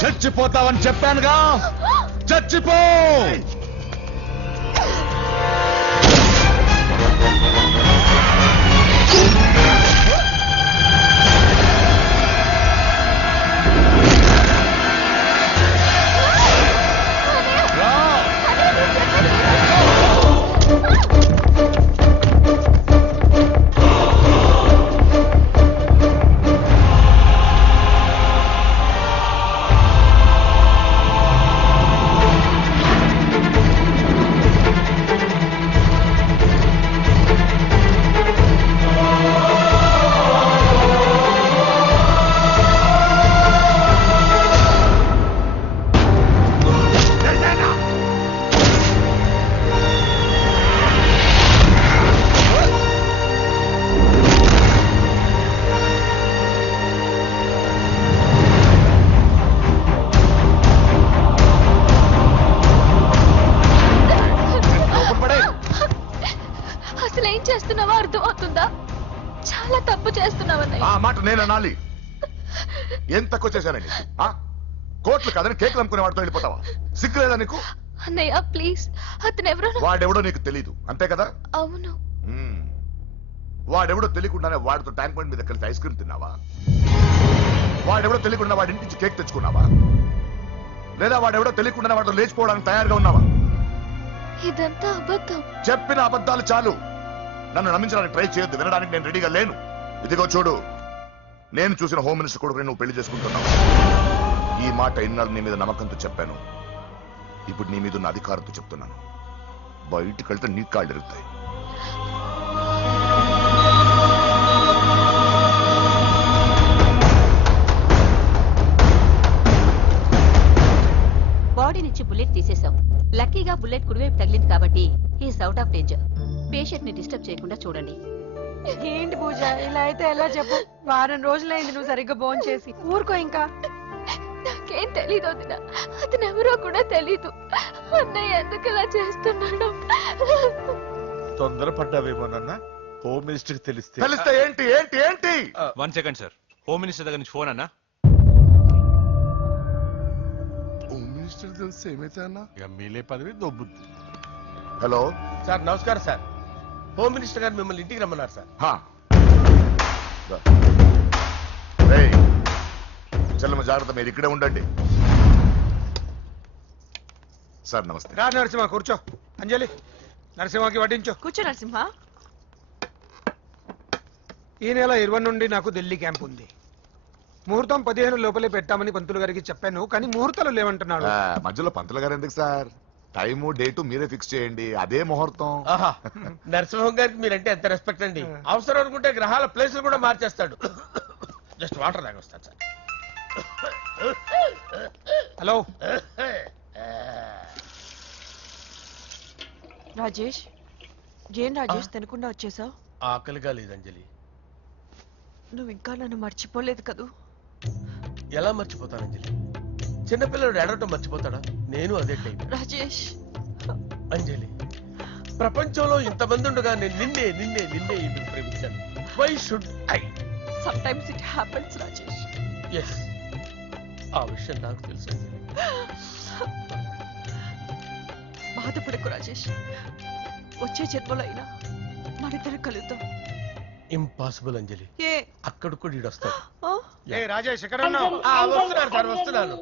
చచ్చిపోతావని చెప్పానుగా, చచ్చిపో. చేస్తున్నావన్నయ్య? ఆ మాట నేను అనాలి. ఏం తక్కువ చేశానండి? కోట్లు కాదని కేకులు అమ్ముకునే వాడితో వెళ్ళిపోతావా? సిగ్గులేదా నీకు? అన్నయ్య ప్లీజ్, అతను ఎవరో వాడెవడో నీకు తెలీదు అంతే కదా? అవును. వాడెవడో తెలియకుండానే వాడితో ట్యాంక్ బండ్ మీద కలిసి ఐస్ క్రీమ్ తిన్నావా? వాడెవడో తెలియకుండా వాడి ఇంటి నుంచి కేక్ తెచ్చుకున్నావా? లేదా వాడెవడో తెలియకుండానే వాడితో లేచిపోవడానికి తయారుగా ఉన్నావా? ఇదంతా అబద్ధం. చెప్పిన అబద్ధాలు చాలు. నన్ను నమ్మించడానికి ట్రై చేయొద్దు. వినడానికి నేను రెడీగా లేను. ఇదిగో చూడు, నేను చూసిన హోమ్ మినిస్టర్ కొడుకుని నువ్వు పెళ్లి చేసుకుంటున్నావు. ఈ మాట ఇన్నాళ్ళు నీ మీద నమ్మకంతో చెప్పాను. ఇప్పుడు నీ మీద ఉన్న అధికారంతో చెప్తున్నాను. బయటికి వెళ్తే నీ కాళ్ళు ఎరుగుతాయి. బాడీ నుంచి బుల్లెట్ తీసేశాం. లక్కీగా బుల్లెట్ కుడివైపు తగిలింది కాబట్టి is out of danger. Patient ని డిస్టర్బ్ చేయకుండా చూడండి. ఏంటి పూజ, ఇలా అయితే ఎలా చెప్పు? వారం రోజులైంది నువ్వు సరిగ్గా భోజనం చేసి. ఊరుకో ఇంకా. నాకేం తెలీదు వదిన, అతను ఎవరో కూడా తెలీదు. అన్నయ్య ఎందుకు ఇలా చేస్తున్నాడు? తొందరపడ్డావేమోనన్న. హోమ్ మినిస్టర్ తెలిస్తే ఏంటి ఏంటి ఏంటి? 1 సెకండ్ సార్. హోమ్ మినిస్టర్ దగ్గర నుంచి ఫోన్ అన్నా. హోమ్ మినిస్టర్ తెలిస్తే ఏమైతే అన్న? ఎమ్మెల్యే పదవి దొబ్బుద్ది. హలో సార్, నమస్కారం సార్. హోమ్ మినిస్టర్ గారు మిమ్మల్ని ఇంటికి రమ్మన్నారు సార్. చెల్లమ్మ జాగ్రత్త, మీరు ఇక్కడే ఉండండి. సార్ నమస్తే. రా నరసింహ, కూర్చో. అంజలి, నరసింహకి వడ్డించు. కూర్చో నరసింహ. ఈ నెల 20 నుండి నాకు ఢిల్లీ క్యాంప్ ఉంది. ముహూర్తం 15 లోపలే పెట్టామని పంతులు గారికి చెప్పాను, కానీ ముహూర్తాలు లేవంటున్నాడు. మధ్యలో పంతులు గారు ఎందుకు సార్? టైము డేటు మీరే ఫిక్స్ చేయండి, అదే ముహూర్తం. నరసింహం గారికి మీరంటే ఎంత రెస్పెక్ట్ అండి. అవసరం అనుకుంటే గ్రహాల ప్లేసులు కూడా మార్చేస్తాడు. జస్ట్ వాటర్ తాగొస్తాను సార్. హలో రాజేష్, ఏం రాజేష్ తినకుండా వచ్చేసావు? ఆకలిగా లేదు అంజలి. నువ్వు ఇంకా నన్ను మర్చిపోలేదు కదూ? ఎలా మర్చిపోతాను అంజలి? చిన్నపిల్లడు ఏడవటం మర్చిపోతాడా? నేను అదే టైం. రాజేష్, అంజలి, ప్రపంచంలో ఇంతమంది ఉండగా నేను నిన్నే నిన్నే నిన్నే ఎందుకు ప్రేమించాను? Why should I? Sometimes it happens Rajesh. Yes, ఆ విషయం నాకు తెలుసు అంజలి. బాధపడకు రాజేష్, వచ్చే జన్మలో అయినా మనిద్దరం కలుద్దాం. ఇంపాసిబుల్ అంజలి. ఏ అక్కడ కూడా ఈడు వస్తాడు. ఏ రాజేష్, ఎక్కడ ఉన్నావు? వస్తున్నాను సార్, వస్తున్నాను.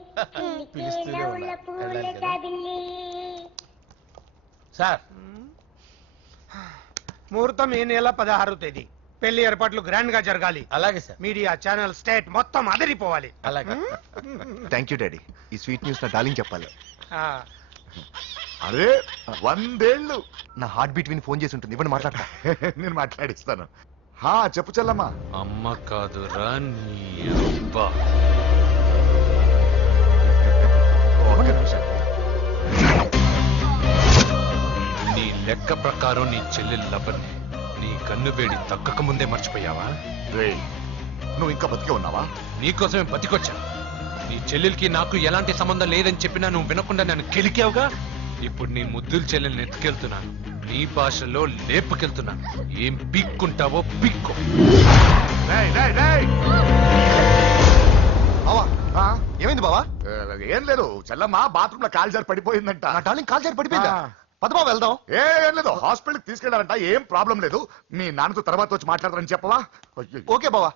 పిలుస్తూనే ఉన్నా. వెళ్ళాలి కదా. సార్, ముహూర్తం ఈ నెల 16వ తేదీ. పెళ్లి ఏర్పాట్లు గ్రాండ్ గా జరగాలి. అలాగే సార్. మీడియా ఛానల్ స్టేట్ మొత్తం అదిరిపోవాలి. అలాగే. Thank you daddy. ఈ స్వీట్ న్యూస్ నా డార్లింగ్ చెప్పాలి. అరే 100 ఏళ్ళు. నా హార్ట్ బీట్ విని ఫోన్ చేసి ఉంటుంది. ఇవ్వండి మాట్లాడతా. నేను మాట్లాడిస్తాను. చెప్పు చెల్లమ్మా. అమ్మ కాదురా నీ అబ్బా. ఒక్క నిమిషం. నీ లెక్క ప్రకారం నీ చెల్లెలు లబ్బని నీ కన్ను వేడి తగ్గక ముందే మర్చిపోయావా? రే, నువ్వు ఇంకా బతికే ఉన్నావా? నీకోసమే బతికొచ్చా. నీ చెల్లెలకి నాకు ఎలాంటి సంబంధం లేదని చెప్పినా నువ్వు వినకుండా నన్ను కెలికావుగా. ఇప్పుడు నీ ముద్దుల చెల్లెల్ని ఎత్తుకెళ్తున్నాను. నీ భాషలో లేపుకెళ్తున్నాను. ఏం పీక్కుంటావో పీక్కో. ఏమైంది బావా? ఏం లేదు, చెల్లమ్మ బాత్రూమ్ లో కాల్జారి పడిపోయిందంట. నా డార్లింగ్ కాల్జారి పడిపోయిందా? పదమా వెళ్దాం. ఏం లేదు, హాస్పిటల్కి తీసుకెళ్లారంట. ఏం ప్రాబ్లం లేదు. మీ నాన్నతో తర్వాత వచ్చి మాట్లాడతారని చెప్పవా? ఓకే బావా.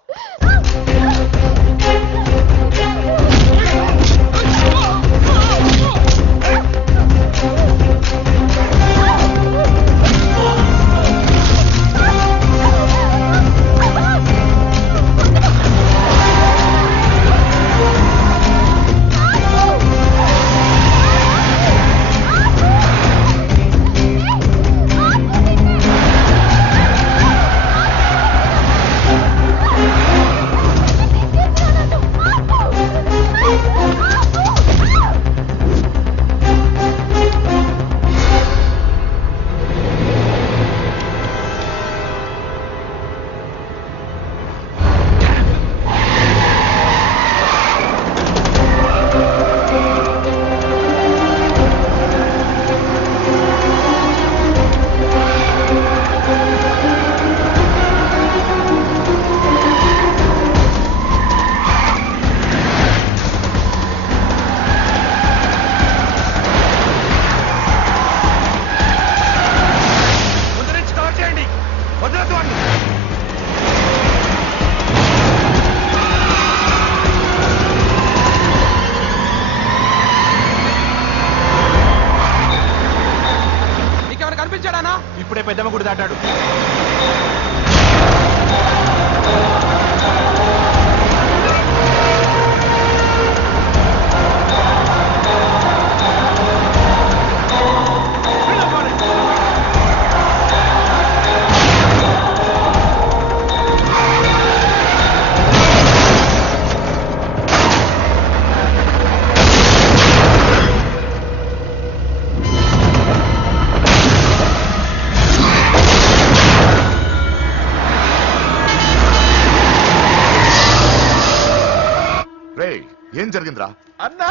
ఏం జరిగిందిరా? అన్నా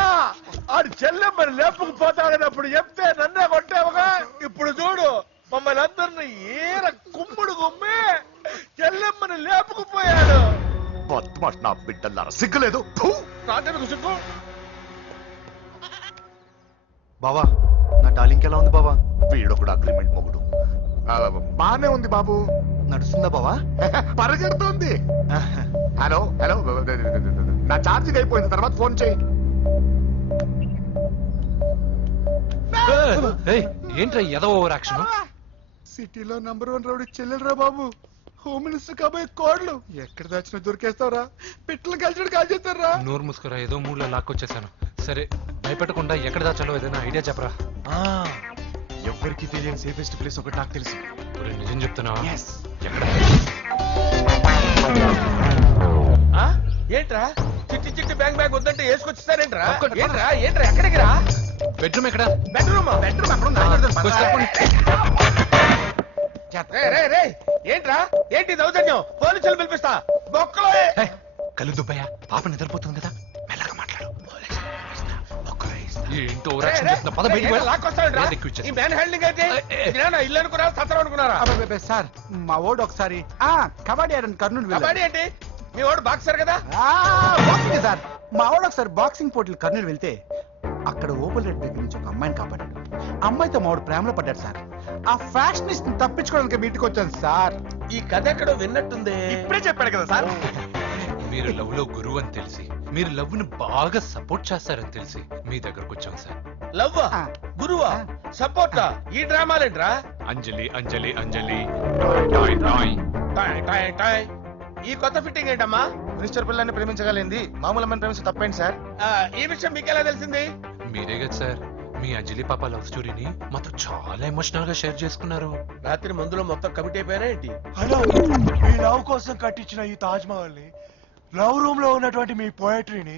ఆడు చెల్లెమ్మని లేపుకుపోతాడన్నప్పుడు చెప్తే నన్నే కొట్టావుగా. ఇప్పుడు చూడు మమ్మల్ని అందరిని ఏర కుమ్ముడు గుమ్మి చెల్లెమ్మని లేపుకుపోయాడు. బద్మాష్ నా బిడ్డల్లారా, సిగ్గులేదు? ఫు! నాకెందుకు సిగ్గు? బావా నా డార్లింగ్ ఎలా ఉంది బావా? వీడొకడు అగ్రిమెంట్ మొగుడు. బానే ఉంది బాబు. నడుస్తుందా బావా? పరిగెడుతుంది. హలో హలో, నా ఛార్జింగ్ అయిపోయిన తర్వాత ఫోన్ చేయి. ఏంట్రా ఎదవ ఓవర్ యాక్షన్? సిటీలో నంబర్ 1 రౌడీ చెల్లెలరా బాబు. హోమ్ మినిస్టర్ కాబోయే కోడ్లు ఎక్కడ దాచినా దొరికేస్తారా? పిట్టలు కలిసి కాల్ చేస్తారా? నోరు మూసుకురా, ఏదో మూడ్లో లాక్కొచ్చేసాను. సరే భయపెట్టకుండా ఎక్కడ దాచాలో ఏదైనా ఐడియా చెప్పరా. ఎవరికి తెలియని సేఫెస్ట్ ప్లేస్ ఒకటి నాకు తెలుసు. నిజం చెప్తున్నావా? ఏంట్రా చిట్టి చిట్టి బ్యాంక్ బ్యాగ్ వద్దంటే వేసుకొచ్చిస్తారేంట్రా? ఏంట్రా ఏంట్రా ఎక్కడికి రా? బెడ్రూమ్ ఎక్కడ? బెడ్రూమ్ బెడ్రూమ్ అక్కడ ఉందా? ఏంట్రా ఏంటి దౌర్జన్యం? పోలీసులు పిలిపిస్తా. బొక్కలో కళ్ళు దుబ్బయ్యా, పాప నిద్రపోతుంది కదా, మెల్లగా మాట్లాడు. ఏంటో ఓవర్ యాక్షన్ చేస్తున్నా, పద బయటికి వెళ్ళు. ఈ మ్యాన్ హ్యాండ్లింగ్ అయితే ఇల్లు అనుకున్నారా సత్రం అనుకున్నారా? సార్ మా ఓడు ఒకసారి కబడ్డీ ఆడని కర్నూలు కబడ్డీ ఏంటి? మీ వాడు బాక్సర్ కదా? Boxing sir. మా వాడు ఒకసారి బాక్సింగ్ పోటీలు కర్నూలు వెళ్తే అక్కడ ఓపెన్ రెడ్ దగ్గర నుంచి ఒక అమ్మాయిని కాపాడాడు. అమ్మాయితో మా వాడు ప్రేమలో పడ్డాడు సార్. ఆ ఫ్యాషనిస్ట్ తప్పించుకోవడానికి మీటికి వచ్చాను సార్. ఈ కథ ఎక్కడో విన్నట్టుంది. ఇప్పుడే చెప్పాడు కదా సార్. మీరు లవ్ లో గురువు అని తెలిసి, మీరు లవ్ ను బాగా సపోర్ట్ చేస్తారని తెలిసి మీ దగ్గరకు వచ్చాం సార్. లవ్ గురువా సపోర్టా? ఈ డ్రామాలేంట్రా? అంజలి అంజలి అంజలి ఈ కొత్త ఫిట్టింగ్ ఏంటమ్మా? మినిస్టర్ పిల్లని ప్రేమించగలిగింది మామూలు అమ్మని ప్రేమించి తప్పేంటి సార్? ఈ విషయం మీకెలా తెలిసింది? మీరే కదా సార్ మీ అంజలి పాప లవ్ స్టోరీని మాతో చాలా ఎమోషనల్ గా షేర్ చేసుకున్నారు. రాత్రి మందులో మొత్తం కమిటీ అయిపోయారా ఏంటి? హలో, మీ లవ్ కోసం కట్టించిన ఈ తాజ్ మహల్ ని, లవ్ రూమ్ లో ఉన్నటువంటి మీ పోయట్రీని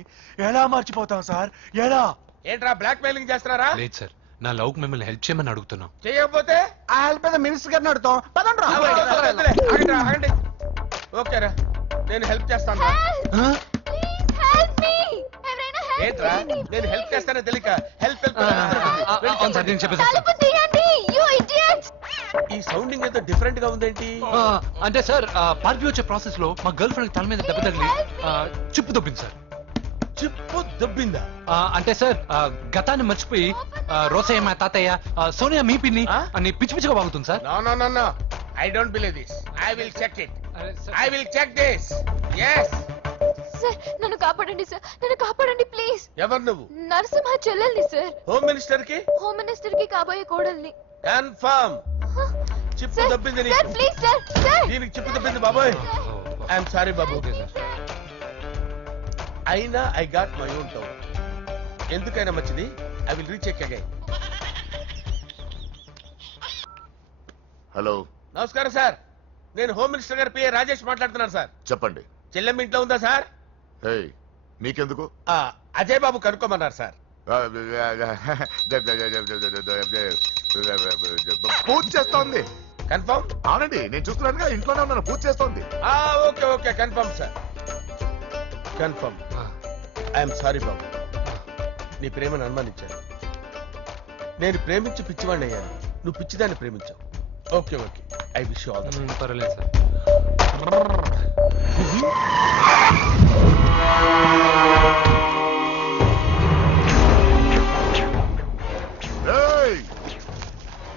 ఎలా మర్చిపోతాం సార్? ఎలా? ఏంట్రా బ్లాక్ మెయిలింగ్ చేస్తున్నారా? లేదు సార్, నా లవ్ కు మిమ్మల్ని హెల్ప్ చేయమని అడుగుతున్నాం. చేయకపోతే ఆ హెల్ప్ ఏదో మినిస్టర్ గారిని అడుగుతాం. ఆగండి. ఓకేరా, నేను హెల్ప్ చేస్తాను. ఏంట్రా నేను హెల్ప్ చేస్తానో తెలియక హెల్ప్ ఈ సౌండింగ్ ఏదో డిఫరెంట్ గా ఉందేంటి? అంటే సార్ పార్టీ వచ్చే ప్రాసెస్ లో మా గర్ల్ ఫ్రెండ్ తల మీద దెబ్బ తగిలి చిప్పు దొబ్బింది సార్. చిప్పు దొబ్బిందా? అంటే సార్ గతాన్ని మర్చిపోయి రోసయ్య మా తాతయ్య, సోనియా మీ పిన్ని అని పిచ్చి పిచ్చిగా బాగుతుంది sir. No I don't believe this. I will check it. I will check this. yes sir నన్ను కాపాడండి సార్, నన్ను కాపాడండి ప్లీజ్. ఎవరు నువ్వు? నరసింహ చెల్లెల్ని సార్. హోమ్ మినిస్టర్ కి? హోమ్ మినిస్టర్ కి కాబోయే కోడల్ని. కన్ఫర్మ్. చిప్పు దొబ్బింది నీకు. Sir please sir. సార్ దీనికి చిప్పు దొబ్బింది బాబోయ్. ఐఎమ్ సారీ బాబు. అయినా I got my own town. ఎందుకైనా మంచిది, I will recheck again. Hello, నమస్కారం సార్. నేను హోమ్ మినిస్టర్ గారి పిఏ రాజేష్ మాట్లాడుతున్నాను సార్. చెప్పండి. చెల్లెమ్మ ఇంట్లో ఉందా సార్? మీకెందుకు? అజయ్ బాబు కనుక్కోమన్నారు సార్. పూజ చేస్తోంది. కన్ఫర్మ్? అవునండి, నేను చూస్తున్నానుగా, ఇంట్లోనే ఉన్నాను. పూజ చేస్తోంది. Okay confirm sir. Confirm. I'm sorry బాబు, నీ ప్రేమను అనుమానించాను. నేను ప్రేమించి పిచ్చివాడిని అయ్యాను, నువ్వు పిచ్చిదాన్ని ప్రేమించావు. Okay I wish you all the best. పర్వాలేదు సార్.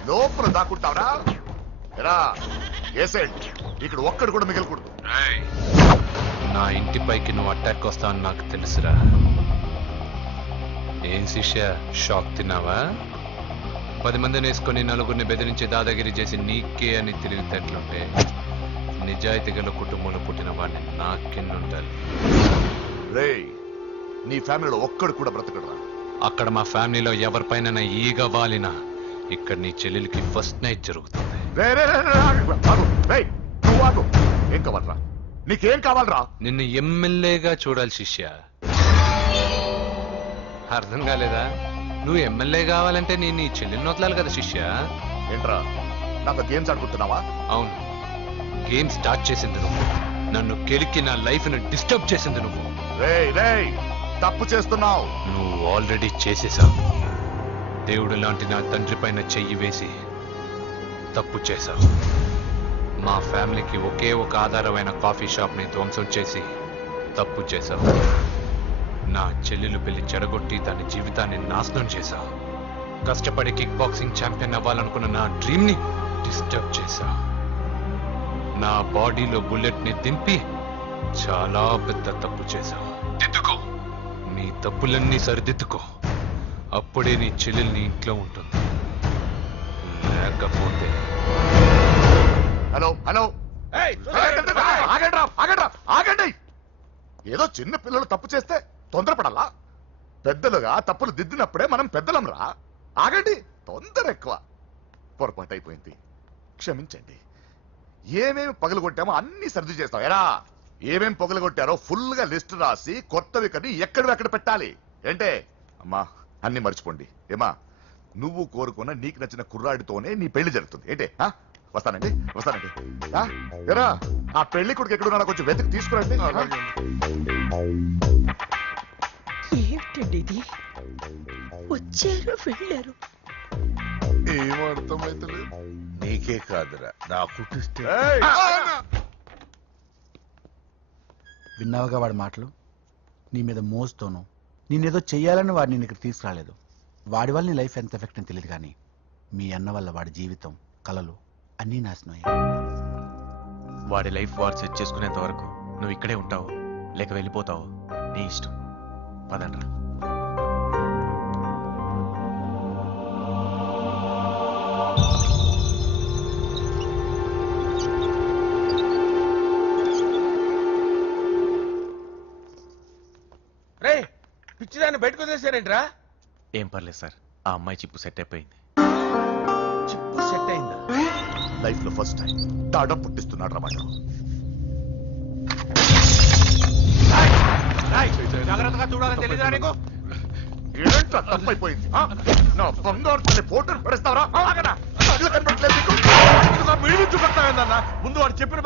లోపల దాక్కుంటావరా? ఎరా ఏసేంటి, ఇక్కడ ఒక్కడు కూడా మిగలకూడదు. నా ఇంటి పైకి నువ్వు అటాక్ వస్తావని నాకు తెలుసురా. ఏం శిష్య, షాక్ తిన్నావా? 10 మందిని వేసుకొని నలుగురిని బెదిరించి దాదాగిరి చేసి నీకే అని తిరిగితేట్లుంటే నిజాయితీ గల కుటుంబంలో పుట్టిన వాడిని నాకెన్నుంటారు. రేయ్, నీ ఫ్యామిలీలో ఒక్కడు కూడా బ్రతకడరా? అక్కడ మా ఫ్యామిలీలో ఎవరిపైన ఈగ వాలినా ఇక్కడ నీ చెల్లెలికి ఫస్ట్ నైట్ జరుగుతుంది. ఏం కావాలరా? నీకేం కావాలరా? నిన్ను ఎమ్మెల్యేగా చూడాలి శిష్య. అర్థం కాలేదా? నువ్వు ఎమ్మెల్యే కావాలంటే నేను నీ చెల్లెల్ని వదలాలి కదా శిష్య. ఏంట్రా నాతో గేమ్స్ ఆడుకుంటున్నావా? అవును, గేమ్ స్టార్ట్ చేసింది నువ్వు, నన్ను కెలికి నా లైఫ్ ను డిస్టర్బ్ చేసింది నువ్వు. తప్పు చేస్తున్నావు. నువ్వు ఆల్రెడీ చేసేసావు. దేవుడు లాంటి నా తండ్రి పైన చెయ్యి వేసి తప్పు చేశావు. మా ఫ్యామిలీకి ఒకే ఒక ఆధారమైన కాఫీ షాప్ ని ధ్వంసం చేసి తప్పు చేశావు. నా చెల్లెలు పెళ్లి చెడగొట్టి దాని జీవితాన్ని నాశనం చేశావు. కష్టపడి కిక్ బాక్సింగ్ ఛాంపియన్ అవ్వాలనుకున్న నా డ్రీమ్ ని డిస్టర్బ్ చేశావు. నా బాడీలో బుల్లెట్ ని దింపి చాలా పెద్ద తప్పు చేశావు. దిద్దుకో, నీ తప్పులన్నీ సరిదిద్దుకో. అప్పుడే నీ చెల్లెలు నీ ఇంట్లో ఉంటుంది. లేకపోతే హలో హలో ఆగండి. ఏదో చిన్న పిల్లలు తప్పు చేస్తే తొందరపడాలా? పెద్దలుగా తప్పులు దిద్దినప్పుడే మనం పెద్దలం రా. ఆగండి, తొందర ఎక్కువ. పొరపాటు అయిపోయింది, క్షమించండి. ఏమేమి పగలగొట్టామో అన్ని సర్ది చేస్తాం. ఎరా ఏమేమి పగలగొట్టారో ఫుల్ గా లిస్ట్ రాసి కొత్తవి కని ఎక్కడ పెట్టాలి. ఏంటే అమ్మా, అన్ని మర్చిపోండి. ఏమా, నువ్వు కోరుకున్న నీకు నచ్చిన కుర్రాడితోనే నీ పెళ్లి జరుగుతుంది. ఏంటే వస్తానండి. ఎరా ఆ పెళ్లి కొడుకు ఎక్కడున్నా కొంచెం వెతికి తీసుకురండి. ఏమిటండి ఇది? వచ్చారు వెళ్ళారు. ఏం అర్థమైతలేదు. నీకే కాదురా నా కుట్టిస్తే. విన్నావుగా వాడి మాటలు? నీ మీద మోస్తోను నేనేదో చెయ్యాలని వాడిని నేను ఇక్కడ తీసుకురాలేదు. వాడి వల్ల నీ లైఫ్ ఎంత ఎఫెక్ట్ అని తెలియదు, కానీ మీ అన్న వల్ల వాడి జీవితం, కలలు అన్నీ నాశనం అయ్యాయి. వాడి లైఫ్ వాడు సెట్ చేసుకునేంత వరకు నువ్వు ఇక్కడే ఉంటావు, లేక వెళ్ళిపోతావు, నీ ఇష్టం. పదండ్రా. రే పిచ్చిదాన్ని బయటకు వదిలేసారేంట్రా? ఏం పర్లేదు సార్, ఆ అమ్మాయి చిప్పు సెట్ అయిపోయింది. చిప్పు సెట్ అయిందా? లైఫ్ లో ఫస్ట్ టైం తాడం పుట్టిస్తున్నాడు రమాట. జాగ్రత్తగా చూడాలని తెలియదా నీకు? ఏంట్రా తప్పైపోయింది? నా బంగారు తల్లి ఫోటోలు పడేస్తావరా? కనపడలేదు నీకు? ముందు వాడు చెప్పిన